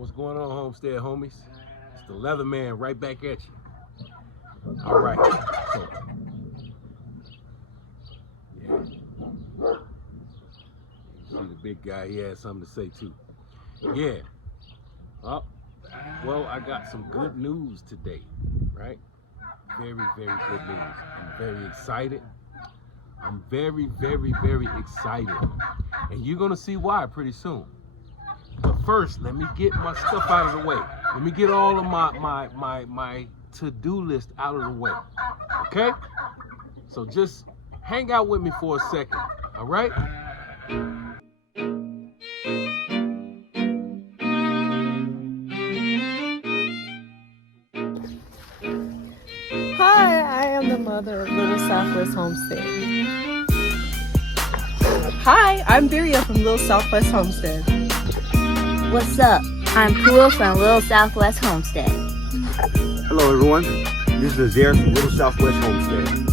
What's going on, Homestead homies? It's the Leather Man right back at you. All right, so yeah, you see the big guy. He has something to say too. Yeah. Well, I got some good news today, right? Very, very good news. I'm very excited. I'm very, very, very excited, and you're gonna see why pretty soon. But first, let me get my stuff out of the way. Let me get all of my to-do list out of the way. Okay? So just hang out with me for a second. All right? Hi, I am the mother of Little Southwest Homestead. Hi, I'm Viria from Little Southwest Homestead. What's up? I'm Pua from Little Southwest Homestead. Hello everyone, this is Nazaire from Little Southwest Homestead.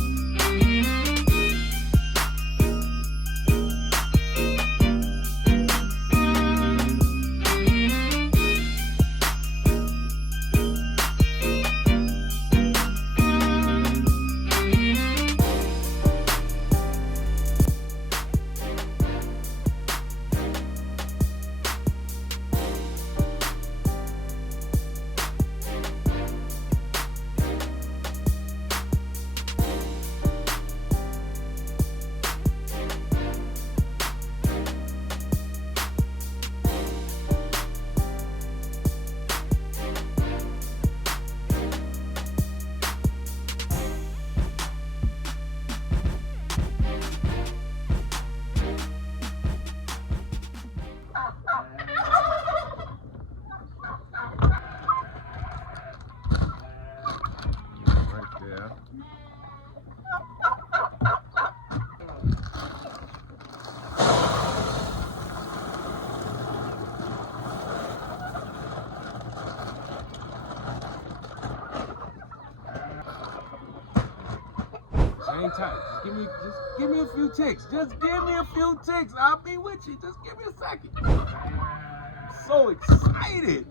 Hang tight. Just give me a few ticks. Just give me a few ticks. I'll be with you. Just give me a second. I'm so excited.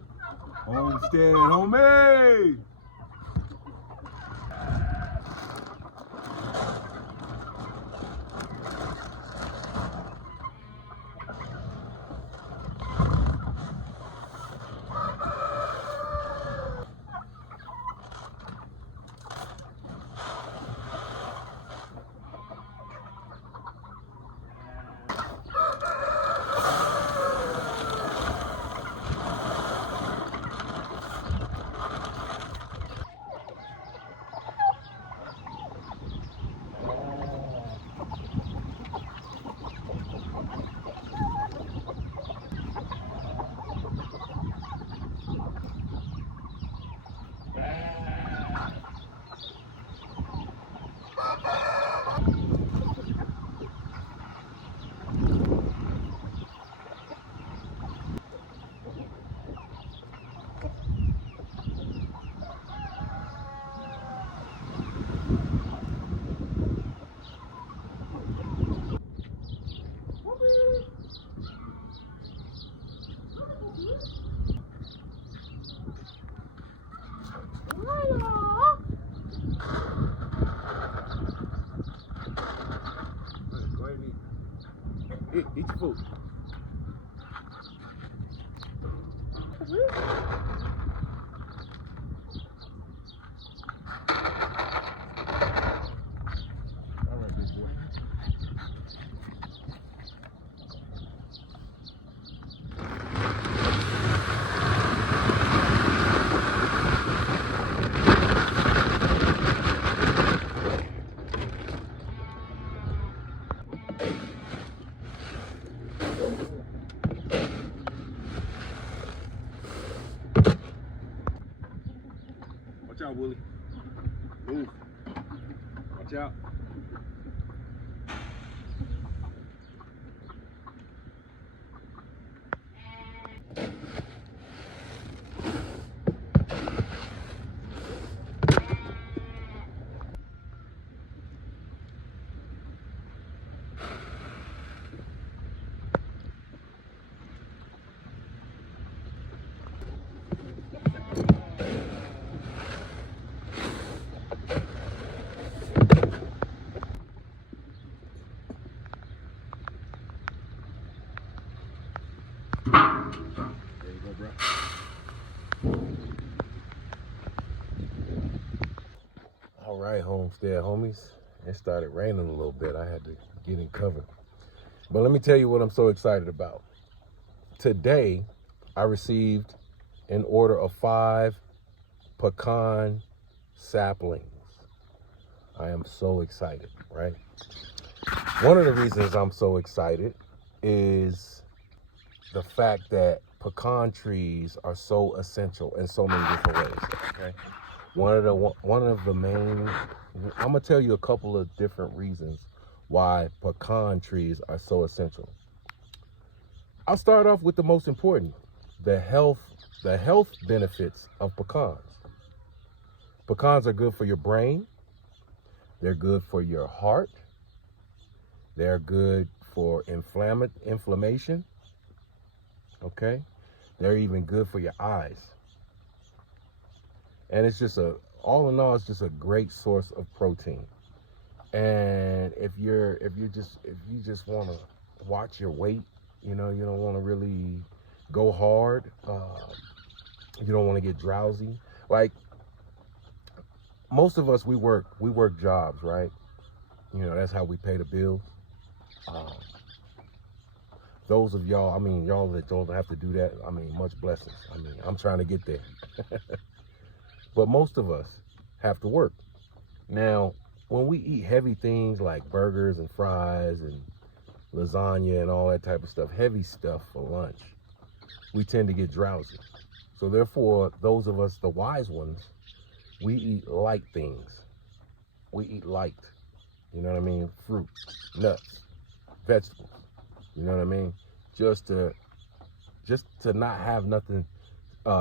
Homestead, homie. Eat your food. All right, big boy. Watch out, Willie. Move. Watch out. right, Homestead homies. It started raining a little bit. I had to get in cover. But let me tell you what I'm so excited about. Today, I received an order of 5 pecan saplings. I am so excited, right? One of the reasons I'm so excited is the fact that pecan trees are so essential in so many different ways, okay? One of the main, I'm gonna tell you a couple of different reasons why pecan trees are so essential. I'll start off with the most important, the health benefits of pecans. Pecans are good for your brain. They're good for your heart. They're good for inflammation. Okay? They're even good for your eyes. And it's just all in all, it's just a great source of protein. And if you just want to watch your weight, you don't want to really go hard. You don't want to get drowsy. Like most of us, we work jobs, right? That's how we pay the bills. Those of y'all, y'all that don't have to do that, much blessings. I'm trying to get there. But most of us have to work. Now, when we eat heavy things like burgers and fries and lasagna and all that type of stuff, heavy stuff for lunch, we tend to get drowsy. So therefore, those of us, the wise ones, we eat light things. We eat light, fruit, nuts, vegetables, just to not have nothing,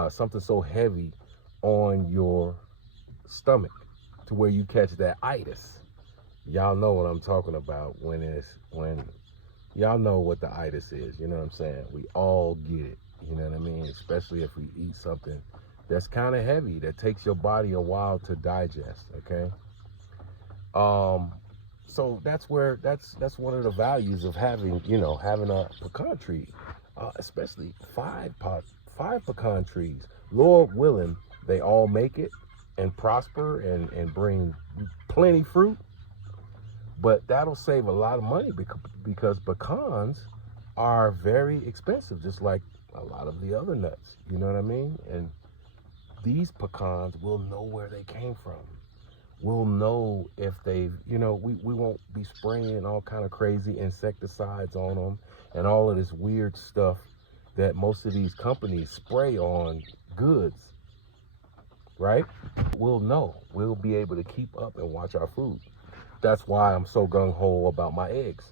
something so heavy on your stomach to where you catch that itis. Y'all know what I'm talking about when y'all know what the itis is, you know what I'm saying? We all get it, especially if we eat something that's kind of heavy, that takes your body a while to digest, okay? So that's one of the values of having a pecan tree, especially 5 pecan trees. Lord willing, they all make it and prosper and bring plenty fruit. But that'll save a lot of money because pecans are very expensive, just like a lot of the other nuts, you know what I mean? And these pecans, we'll know where they came from. We'll know if they've, we won't be spraying all kind of crazy insecticides on them and all of this weird stuff that most of these companies spray on goods, right? We'll know. We'll be able to keep up and watch our food. That's why I'm so gung-ho about my eggs.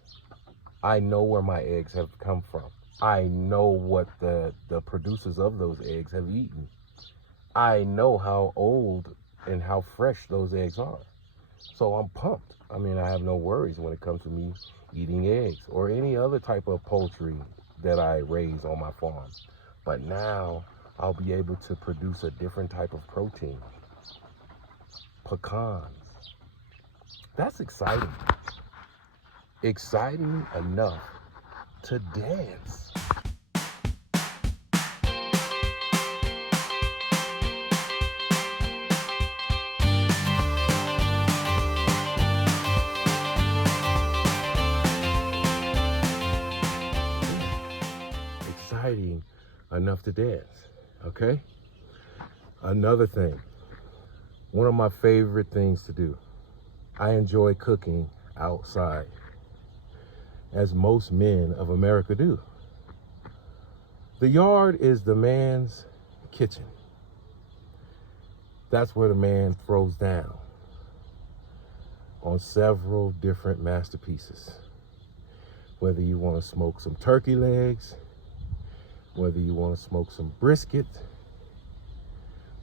I know where my eggs have come from. I know what the producers of those eggs have eaten. I know how old and how fresh those eggs are. So I'm pumped. I have no worries when it comes to me eating eggs or any other type of poultry that I raise on my farm. But now I'll be able to produce a different type of protein. Pecans. That's exciting. Exciting enough to dance. Exciting enough to dance, okay? Another thing, one of my favorite things to do, I enjoy cooking outside, as most men of America do. The yard is the man's kitchen. That's where the man throws down on several different masterpieces. Whether you want to smoke some turkey legs, whether you want to smoke some brisket,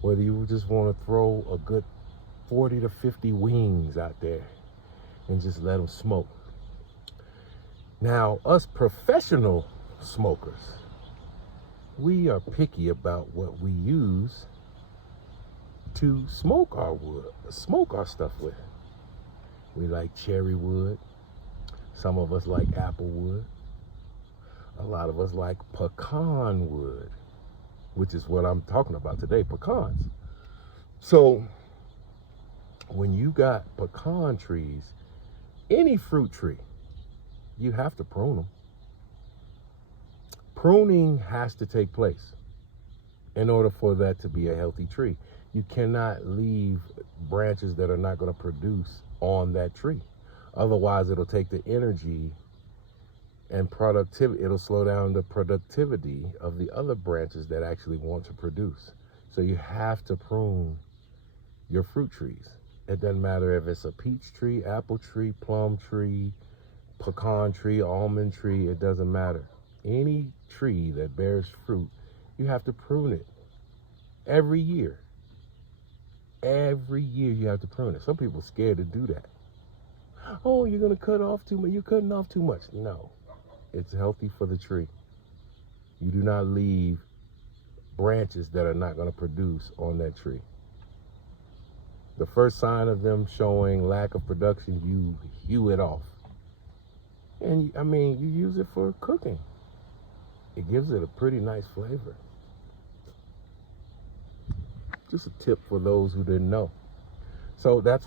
whether you just want to throw a good 40 to 50 wings out there and just let them smoke. Now, us professional smokers, we are picky about what we use to smoke our stuff with. We like cherry wood. Some of us like apple wood. A lot of us like pecan wood, which is what I'm talking about today, pecans. So when you got pecan trees, any fruit tree, you have to prune them. Pruning has to take place in order for that to be a healthy tree. You cannot leave branches that are not going to produce on that tree. Otherwise, it'll take the energy and productivity. It'll slow down the productivity of the other branches that actually want to produce. So you have to prune your fruit trees. It doesn't matter if it's a peach tree, apple tree, plum tree, pecan tree, almond tree, it doesn't matter. Any tree that bears fruit, you have to prune it every year. Every year you have to prune it. Some people are scared to do that. Oh, you're going to cut off too much. You're cutting off too much. No, it's healthy for the tree. You do not leave branches that are not going to produce on that tree. The first sign of them showing lack of production, you hew it off. And I mean, you use it for cooking. It gives it a pretty nice flavor. Just a tip for those who didn't know. So that's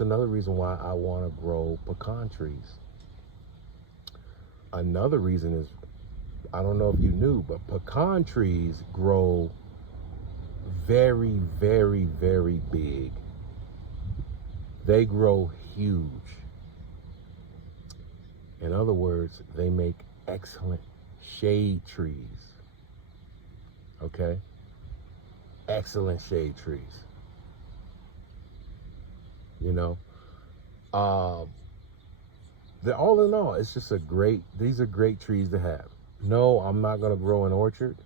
another reason why I want to grow pecan trees. Another reason is, I don't know if you knew, but pecan trees grow very, very, very big. They grow huge. In other words, they make excellent shade trees. Okay? Excellent shade trees. You know? All in all, it's just these are great trees to have. No, I'm not going to grow an orchard,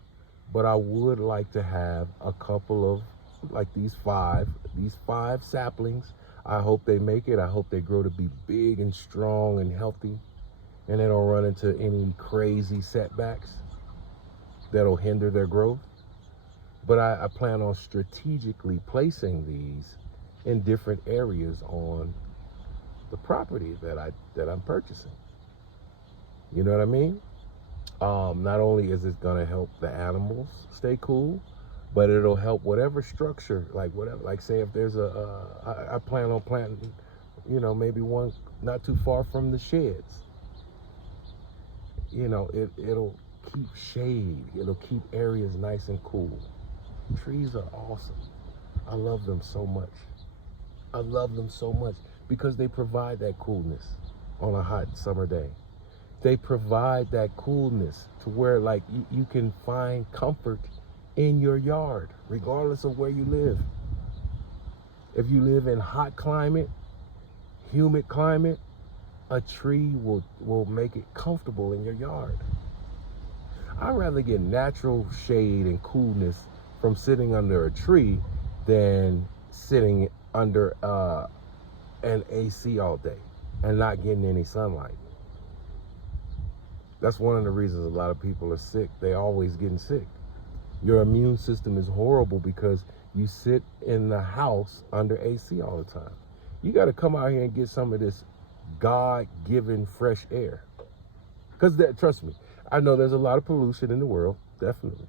but I would like to have a couple of, like these five saplings. I hope they make it. I hope they grow to be big and strong and healthy, and they don't run into any crazy setbacks that'll hinder their growth. But I plan on strategically placing these in different areas on the property that I'm purchasing. You know what I mean? Not only is it gonna help the animals stay cool, but it'll help whatever structure, like say if there's I plan on planting, maybe one not too far from the sheds. It'll keep shade. It'll keep areas nice and cool. Trees are awesome. I love them so much. I love them so much because they provide that coolness on a hot summer day. They provide that coolness to where you can find comfort in your yard, regardless of where you live. If you live in hot climate, humid climate, a tree will make it comfortable in your yard. I'd rather get natural shade and coolness from sitting under a tree than sitting under an AC all day and not getting any sunlight. That's one of the reasons a lot of people are sick. They're always getting sick. Your immune system is horrible because you sit in the house under AC all the time. You got to come out here and get some of this God-given fresh air. Because trust me, I know there's a lot of pollution in the world, definitely.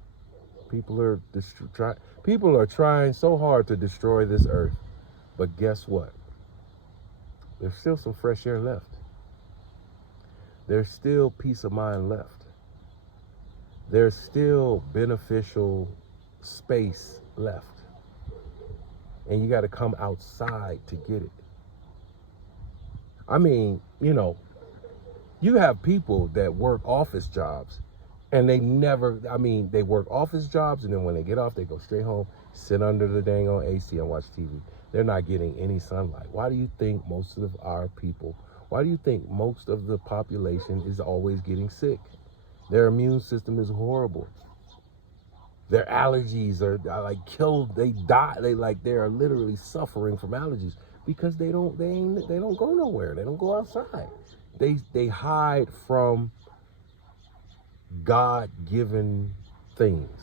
People are trying so hard to destroy this earth. But guess what? There's still some fresh air left. There's still peace of mind left. There's still beneficial space left. And you got to come outside to get it. I mean, you have people that work office jobs and they work office jobs, and then when they get off, they go straight home, sit under the dang on AC and watch TV. They're not getting any sunlight. Why do you think most of the population is always getting sick? Their immune system is horrible. Their allergies are they die. They are literally suffering from allergies because they don't go nowhere. They don't go outside. They hide from God-given things.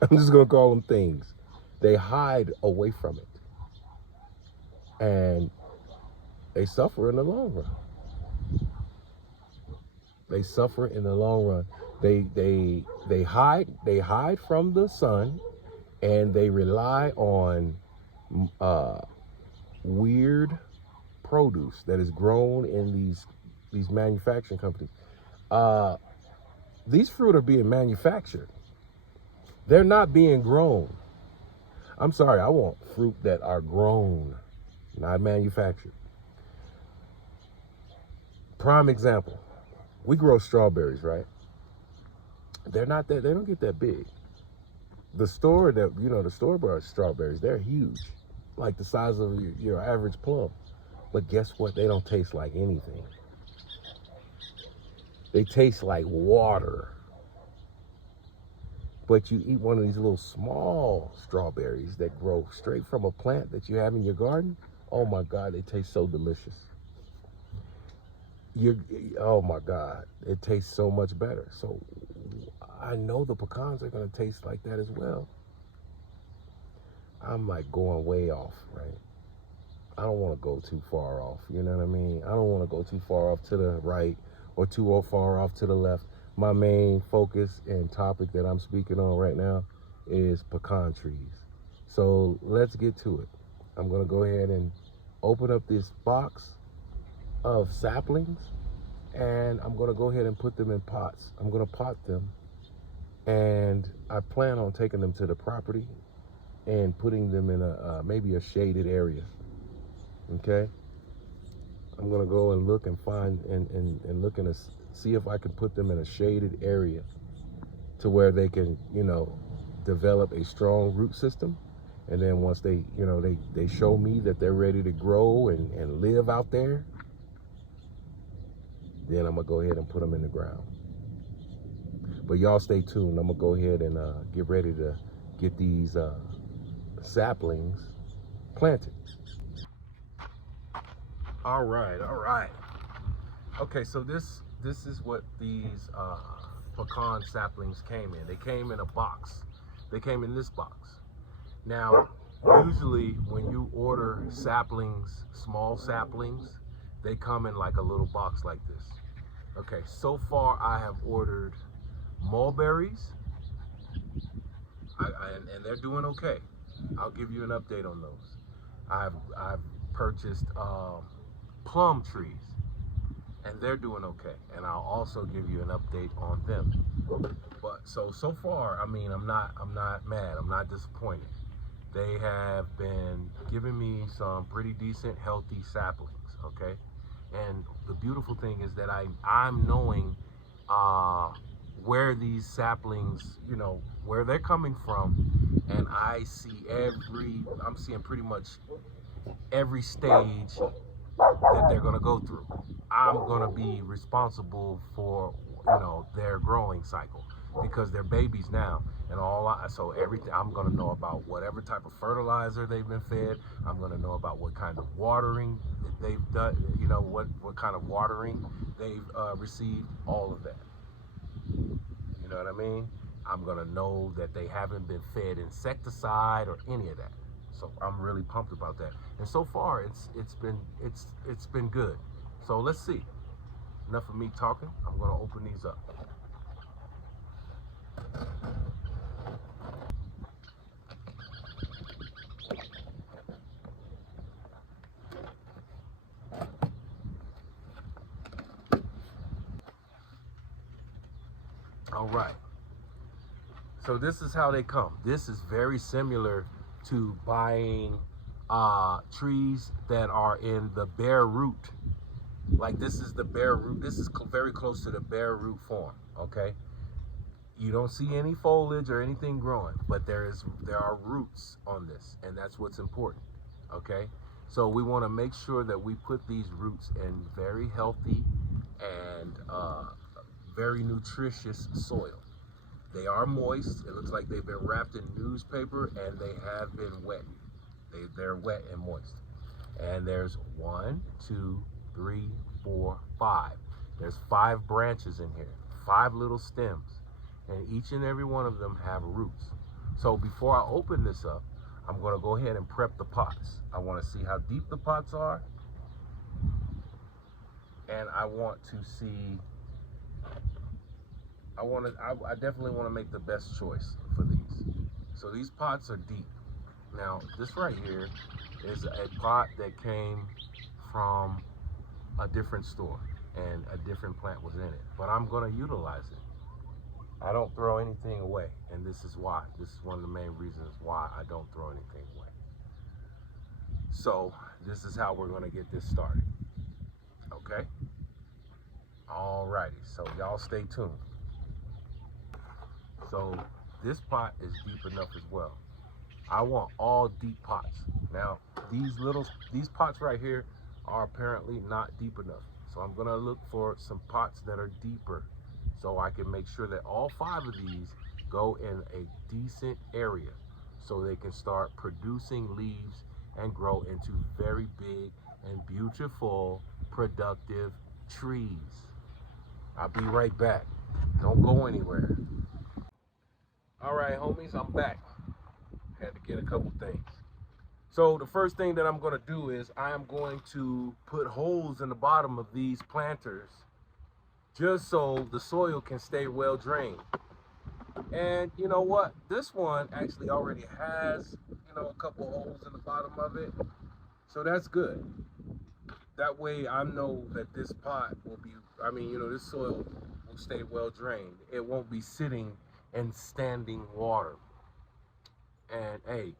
I'm just gonna call them things. They hide away from it, and they suffer in the long run. They suffer in the long run. They hide from the sun, and they rely on weird produce that is grown in these manufacturing companies. These fruit are being manufactured. They're not being grown. I'm sorry, I want fruit that are grown, not manufactured. Prime example, we grow strawberries, right? They don't get that big. The store-bought strawberries, they're huge, like the size of your average plum. But guess what? They don't taste like anything. They taste like water. But you eat one of these little small strawberries that grow straight from a plant that you have in your garden. Oh my God, they taste so delicious. Oh my God, it tastes so much better. So I know the pecans are gonna taste like that as well. I'm like going way off, right? I don't want to go too far off, you know what I mean? I don't want to go too far off to the right or too far off to the left. My main focus and topic that I'm speaking on right now is pecan trees. So let's get to it. I'm gonna go ahead and open up this box of saplings, and I'm gonna go ahead and put them in pots. I'm gonna pot them, and I plan on taking them to the property and putting them in maybe a shaded area. Okay, I'm gonna go and look and find and look and see if I can put them in a shaded area to where they can, develop a strong root system. And then once they show me that they're ready to grow and live out there, then I'm gonna go ahead and put them in the ground. But y'all stay tuned. I'm gonna go ahead and get ready to get these saplings planted. All right. Okay, so this is what these pecan saplings came in. They came in a box. They came in this box. Now, usually when you order saplings, small saplings, they come in like a little box like this. Okay, so far I have ordered mulberries, and they're doing okay. I'll give you an update on those. I've purchased plum trees, and they're doing okay, and I'll also give you an update on them. But so far, I mean, I'm not mad. I'm not disappointed. They have been giving me some pretty decent, healthy saplings. Okay, and the beautiful thing is that I'm knowing where these saplings, where they're coming from, and I'm seeing pretty much every stage that they're gonna go through. I'm gonna be responsible for, their growing cycle, because they're babies now, and so everything, I'm gonna know about whatever type of fertilizer they've been fed. I'm gonna know about what kind of watering they've done, what kind of watering they've received, all of that. You know what I mean? I'm gonna know that they haven't been fed insecticide or any of that. So I'm really pumped about that. And so far, it's been good. So let's see. Enough of me talking. I'm gonna open these up. All right. So this is how they come. This is very similar to buying trees that are in the bare root. Like this is the bare root. This is very close to the bare root form. Okay. You don't see any foliage or anything growing, but there are roots on this, and that's what's important. Okay. So we want to make sure that we put these roots in very healthy and very nutritious soil. They are moist. It looks like they've been wrapped in newspaper, and they have been wet. They're wet and moist. And there's 1, 2, 3, 4, 5. There's 5 branches in here, 5 little stems, and each and every one of them have roots. So before I open this up, I'm going to go ahead and prep the pots. I want to see how deep the pots are, and I want to see. I definitely want to make the best choice for these. So these pots are deep. Now, this right here is a pot that came from a different store and a different plant was in it, but I'm going to utilize it. I don't throw anything away, and this is why. This is one of the main reasons why I don't throw anything away. So this is how we're going to get this started. Okay? Alrighty, so y'all stay tuned. So this pot is deep enough as well. I want all deep pots. Now these pots right here are apparently not deep enough. So I'm gonna look for some pots that are deeper so I can make sure that all 5 of these go in a decent area so they can start producing leaves and grow into very big and beautiful, productive trees. I'll be right back. Don't go anywhere. All right, homies, I'm back. Had to get a couple things. So the first thing that I'm going to do is I am going to put holes in the bottom of these planters just so the soil can stay well drained. And you know what? This one actually already has, a couple holes in the bottom of it. So that's good. That way I know that this pot will be, this soil will stay well drained. It won't be sitting in standing water. And hey,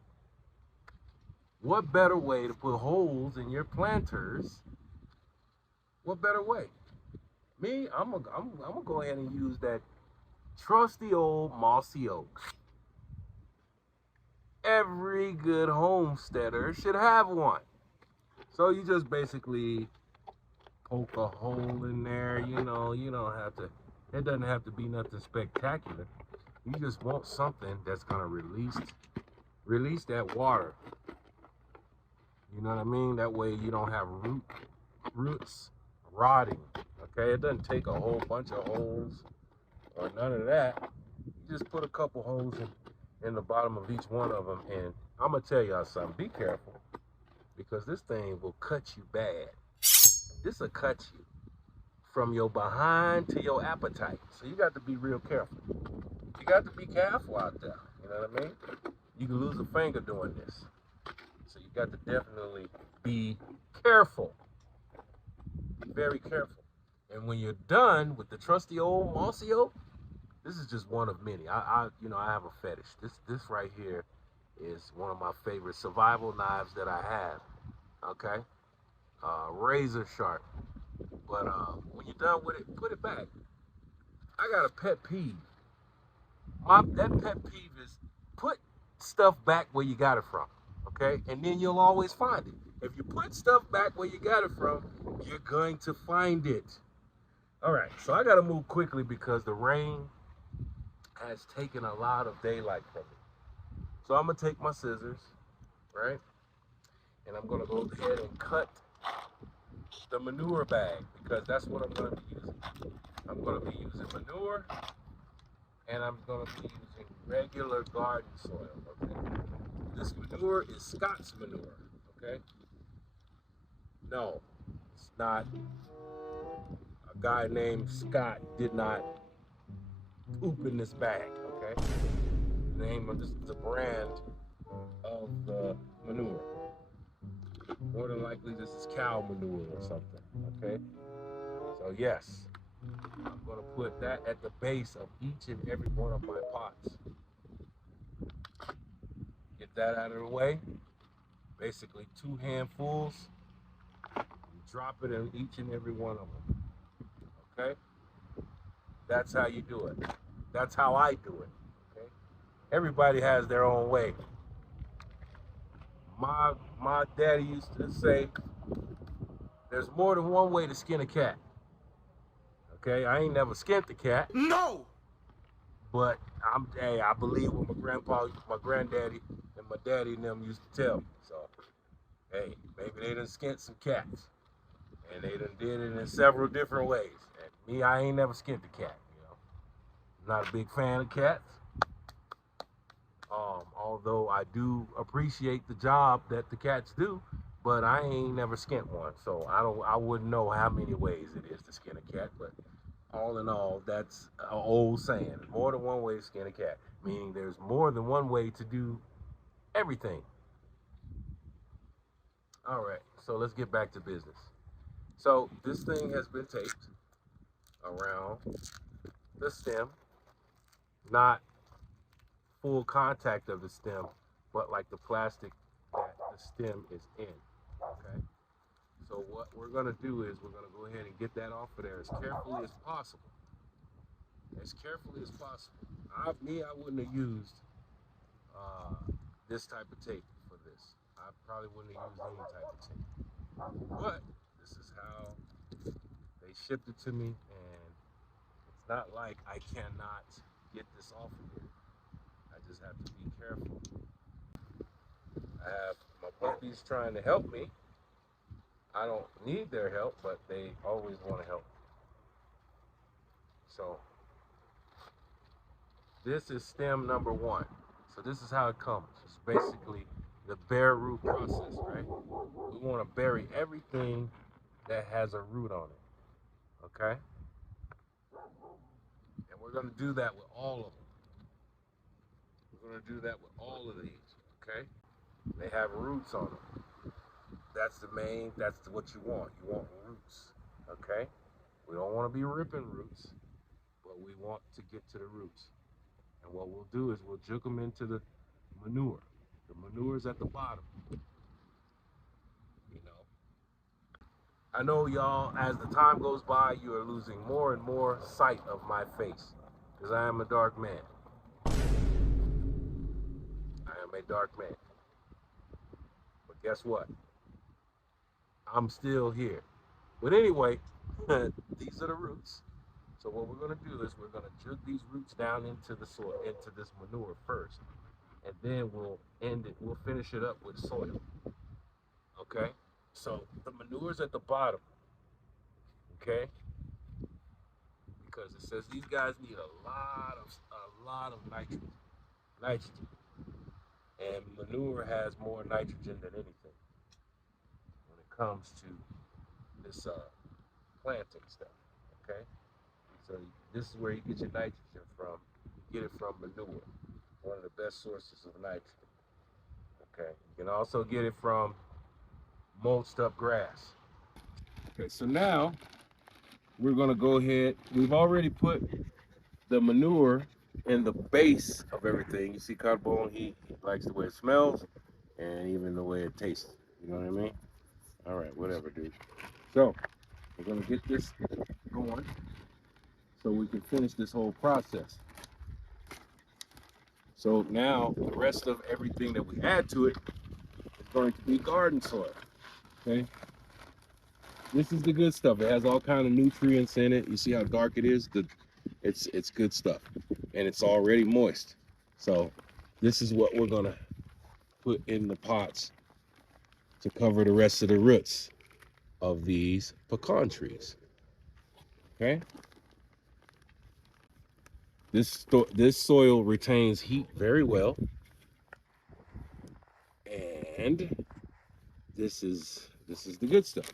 what better way to put holes in your planters? What better way? Me, I'm gonna go ahead and use that trusty old mossy oak. Every good homesteader should have one. So you just basically poke a hole in there, you don't have to, it doesn't have to be nothing spectacular. You just want something that's gonna release that water. You know what I mean? That way you don't have roots rotting. Okay, it doesn't take a whole bunch of holes or none of that. You just put a couple holes in the bottom of each one of them, and I'm gonna tell y'all something. Be careful, because this thing will cut you bad. This will cut you from your behind to your appetite. So you got to be real careful. You got to be careful out there. You know what I mean? You can lose a finger doing this. So you got to definitely be careful. Be very careful. And when you're done with the trusty old mossy oak, this is just one of many. I have a fetish. This right here is one of my favorite survival knives that I have. Okay, razor sharp. But when you're done with it, put it back. I got a pet peeve. That pet peeve is put stuff back where you got it from. Okay, and then you'll always find it. If you put stuff back where you got it from, you're going to find it. All right, so I got to move quickly because the rain has taken a lot of daylight from me. So I'm gonna take my scissors, right? And I'm gonna go ahead and cut the manure bag, because that's what I'm gonna be using. I'm gonna be using manure, and I'm gonna be using regular garden soil, okay? This manure is Scott's manure, okay? No, it's not. A guy named Scott did not poop in this bag, okay? The name of the brand of the manure. More than likely this is cow manure or something, okay? So yes, I'm gonna put that at the base of each and every one of my pots. Get that out of the way. Basically 2 handfuls. Drop it in each and every one of them, okay? That's how you do it. That's how I do it, okay? Everybody has their own way. My daddy used to say, there's more than one way to skin a cat. Okay, I ain't never skinned the cat. No! But I believe what my grandpa, my granddaddy, and my daddy and them used to tell me. So, hey, maybe they done skinned some cats. And they done did it in several different ways. And me, I ain't never skinned the cat, I'm not a big fan of cats. Although I do appreciate the job that the cats do, but I ain't never skinned one. So I wouldn't know how many ways it is to skin a cat, but all in all, that's an old saying. More than one way to skin a cat, meaning there's more than one way to do everything. All right, so let's get back to business. So this thing has been taped around the stem, not full contact of the stem, but like the plastic that the stem is in, okay? So what we're gonna do is we're gonna go ahead and get that off of there as carefully as possible. As carefully as possible. I wouldn't have used this type of tape for this. I probably wouldn't have used any type of tape. But this is how they shipped it to me, and it's not like I cannot get this off of here. I just have to be careful. I have my puppies trying to help me. I don't need their help, but they always want to help. So this is stem number 1. So this is how it comes. It's basically the bare root process, right? We want to bury everything that has a root on it, okay? And we're going to do that with all of them. We're going to do that with all of these, okay? They have roots on them. That's what you want. You want roots, okay? We don't want to be ripping roots, but we want to get to the roots. And what we'll do is we'll juke them into the manure. The manure's at the bottom. You know, I know y'all, as the time goes by, you are losing more and more sight of my face, because I am a dark man. I am a dark man. But guess what? I'm still here. But anyway, these are the roots. So what we're going to do is we're going to juke these roots down into the soil, into this manure first, and then we'll finish it up with soil. Okay? So the manure's at the bottom. Okay? Because it says these guys need a lot of nitrogen. And manure has more nitrogen than anything when it comes to this planting stuff. Okay? So this is where you get your nitrogen from. You get it from manure, one of the best sources of nitrogen. Okay, you can also get it from mulched up grass. Okay, so now we're gonna go ahead. We've already put the manure in the base of everything. You see Carbone, he likes the way it smells and even the way it tastes. You know what I mean? All right, whatever, dude. So we're gonna get this going, so we can finish this whole process. So now the rest of everything that we add to it is going to be garden soil. Okay, this is the good stuff. It has all kind of nutrients in it. You see how dark it is? It's good stuff, and it's already moist. So this is what we're gonna put in the pots to cover the rest of the roots of these pecan trees. Okay. This soil retains heat very well, and this is the good stuff.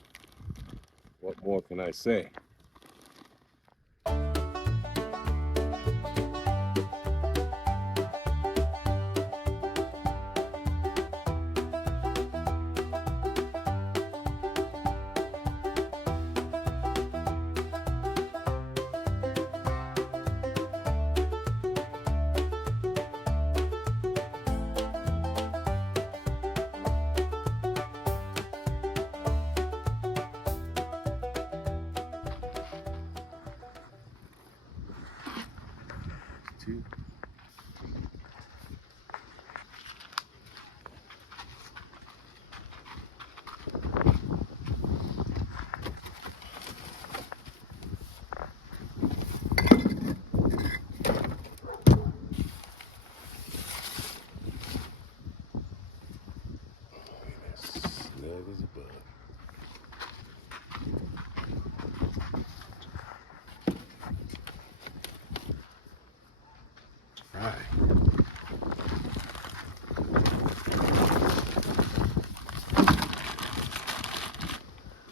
What more can I say?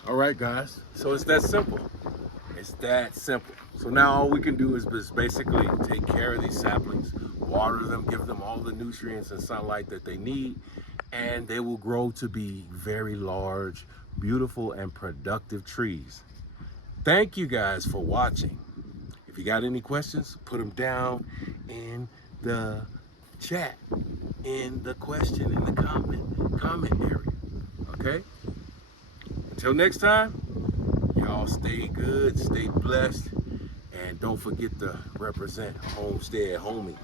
All right, guys. So it's that simple. It's that simple. So now all we can do is basically take care of these saplings, water them, give them all the nutrients and sunlight that they need, and they will grow to be very large, beautiful, and productive trees. Thank you guys for watching. If you got any questions, put them down in the chat, in the question, in the comment area, okay? Until next time, y'all stay good, stay blessed, and don't forget to represent Homestead homies.